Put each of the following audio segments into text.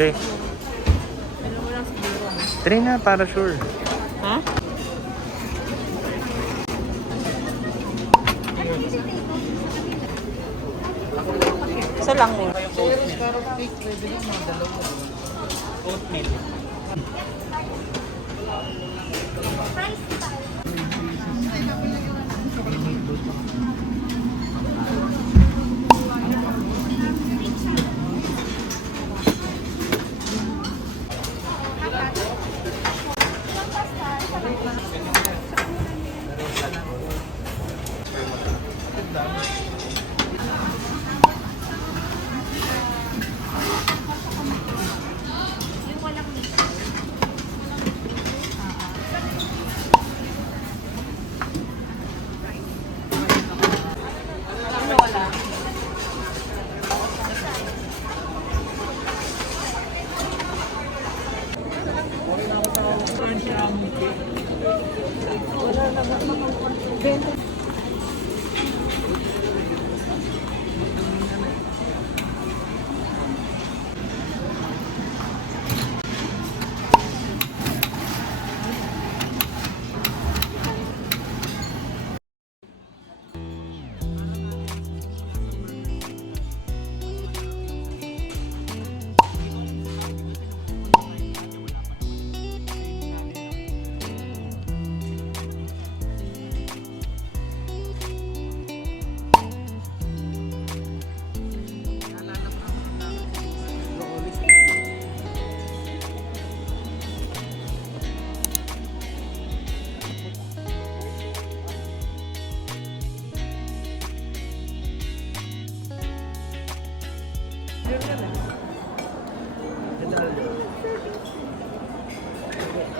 Okay. Try na para sure. Ha? Isa lang mo. Oatmeal.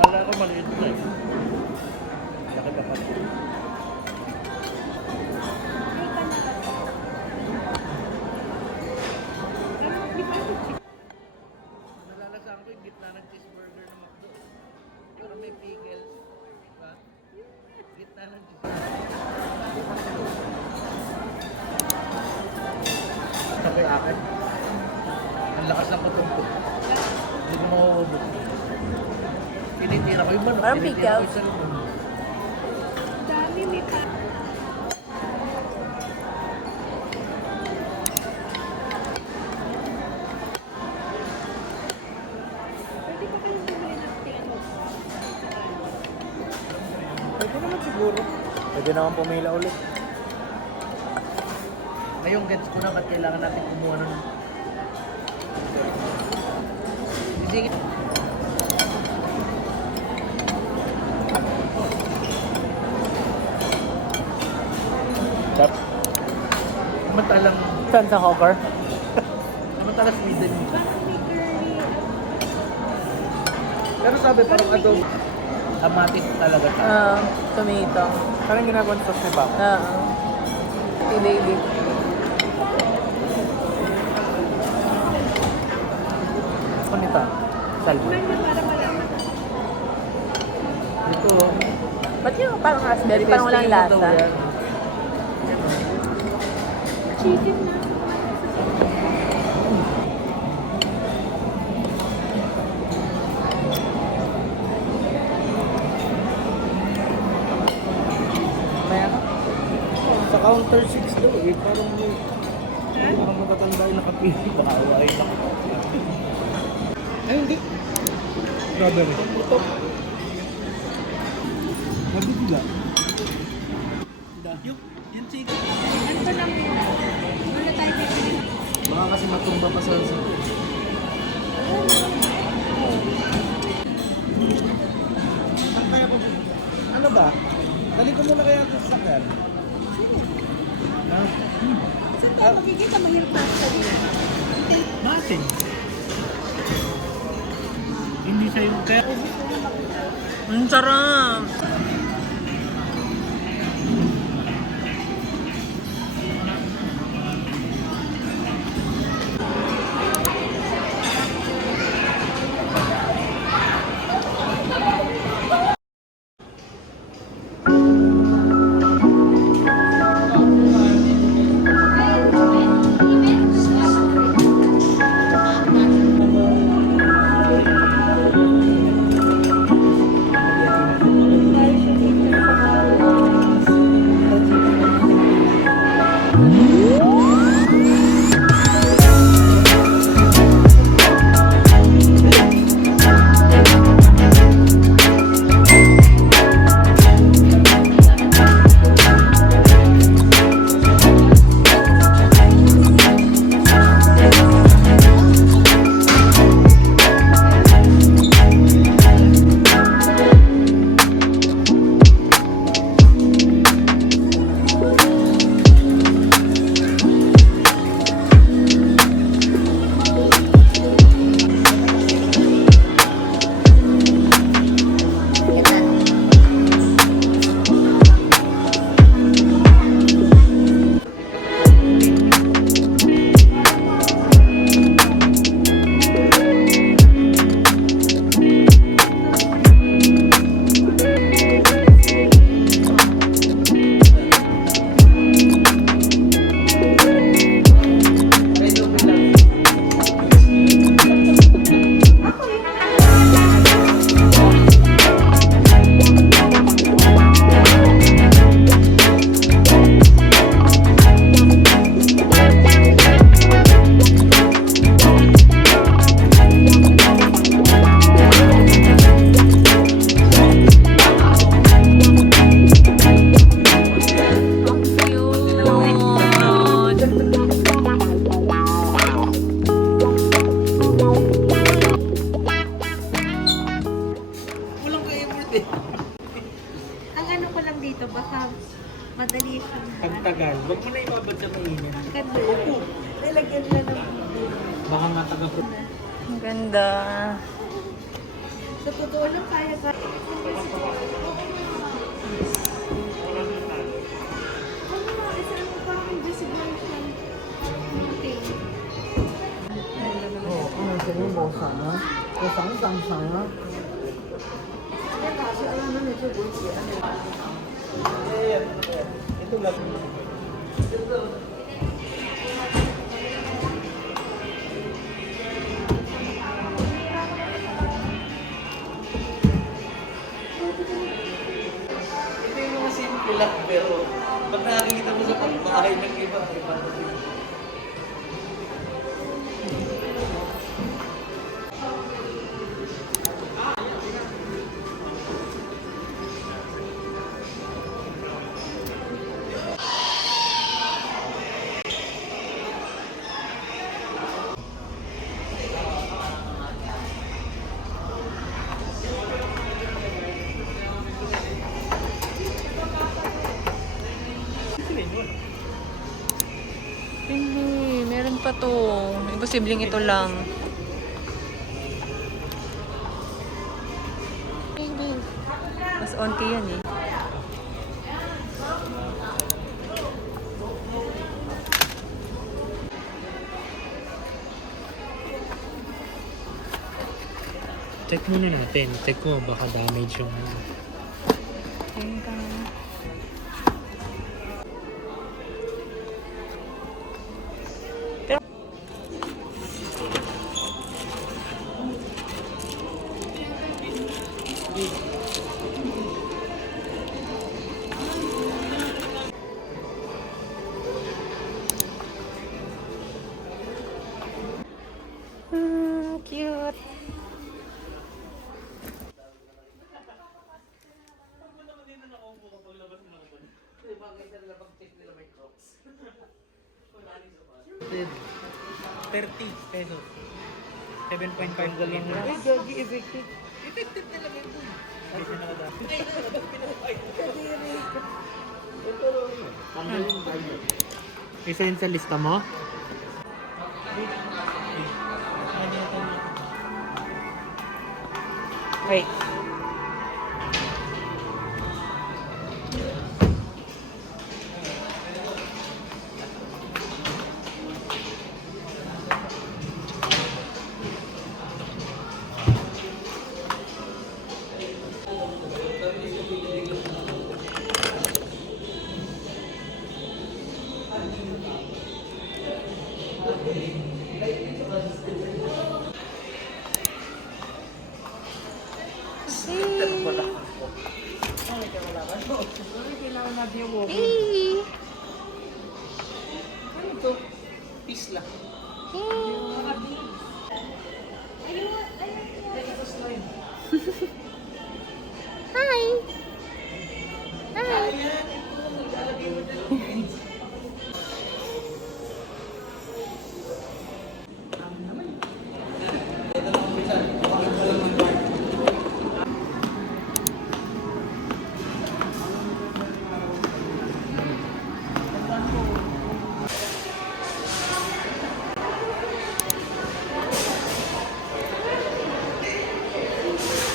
Kala ko maliit na eh. Laki pa pala. Nalalasaan ko yung gitna ng cheeseburger ng McDo. Pero may pickles. Diba? Gitna ng cheeseburger. Sabay akin. Ang lakas ng patumpok. Hindi ko mahuhubog. Tinitira ko yung manok. Parang pickles. Dami may pa. Pwede pa kayo bumili ng pickles? Pwede naman siguro. Pwede naman pumila ulit. Ngayong gets ko na ba't kailangan natin kumuha ng... Sige. Samantalang... Saan sa Hawker? Samantalang Sweden. Pero sabi parang adobo. Amatik talaga siya. Tomato. Parang ginagawa ng sauce ni Papa. Si David. Kunita. Salma. Man na para malaman. Ito. Ba't yung parang raspberry? Parang walang lasa. Chicken na. Sa counter 6 daw eh, parang may... Parang matatanda yung nakapili, baka awain lang. Ay, hindi. strawberry. Nabigla. Yung chicken. Ano ba lang yun? Ano tayo bibili? Baka kasi matumba pa sa Saan kaya pa? Ano ba? Dali ko muna kaya sa sakyan. Saan tayo makikita mahirap na sa nila? Natin. Hindi siya yung kaya. Ang sarap! Ang ano ko lang dito, baka madali siyang Pagtagal. Huwag mo na ibabad sa mainit. ganda. Nilagyan na ng Baka mataga po. Ang ganda. sa totoo lang kaya ka. Ito lang. Ito yung mga simple lang, pero pag nakakita mo sa pagbahay ng iba, iba na din. Hindi, meron pa to. Imposibleng ito lang. Mas onti yan eh. Check muna natin. Check ko baka damage yung ano. Cute. 30 pesos. 7.5 Galing liters. Ay, Jogi, effective. Effective talaga ito. Hindi na nakadami. Isa yun sa lista mo? Wait. Hey! Ano to? Pisla. Hi! Hi!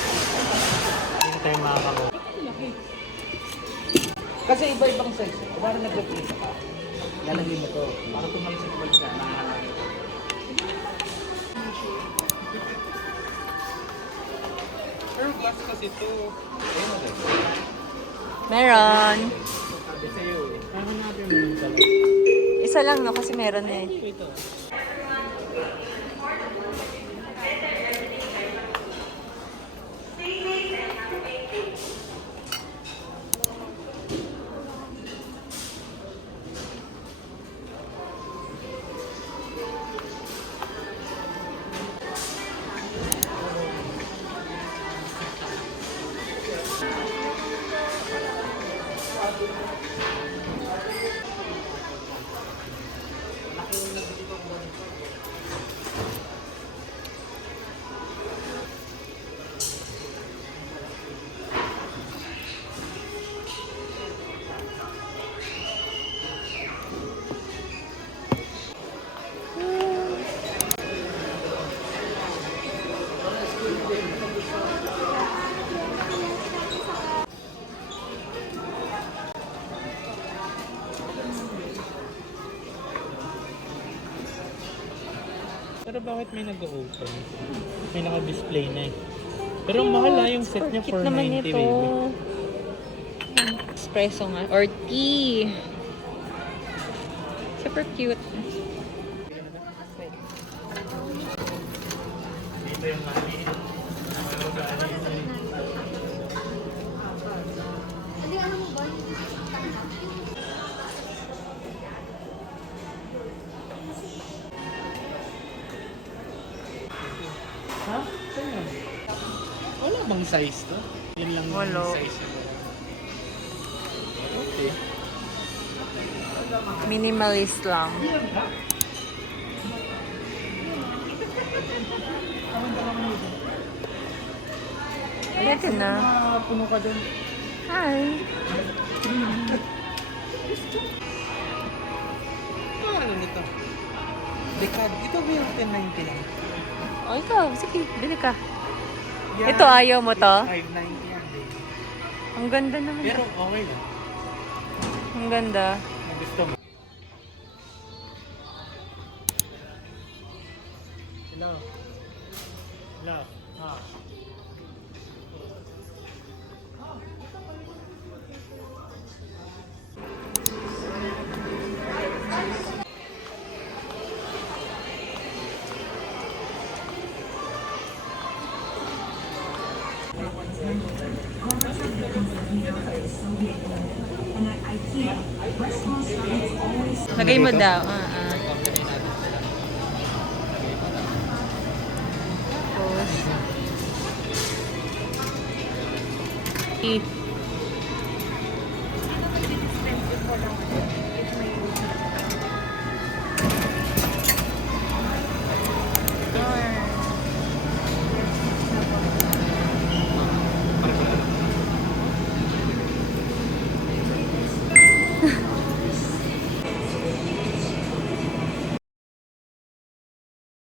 Hindi tayo makakakuha. Kasi iba-ibang size. Parang nag-replace ka. Lalagay mo to. Para tumalis sa balik ka. Pero glass kasi ito. Ayun na guys. Meron. Sabi sa'yo eh. Hahanapin mo lang pala. Isa lang no kasi meron eh. Ito. Pero bakit may nag-open? May naka-display na eh. Pero ang mahal yung set niya Cute for naman 90 ito. baby. Espresso nga. Or tea. Super cute. Dito yung mali. Hindi, ano mo ba? Ha? Saan yun? Wala bang size to? Yun lang Wala. yung size niya. Okay. Minimalist lang. Pwede na. Puno ka dun. Hi. Ano nito? Dekad. Ito ba yung 1090 lang? O ikaw, sige, bili ka. Yan. Ito, ayaw mo to? 590 yan. baby. Ang ganda naman. Pero okay lang. Ang ganda. Kung gusto mo. Hello. Hello. Ah. Lagay mo daw. Tapos,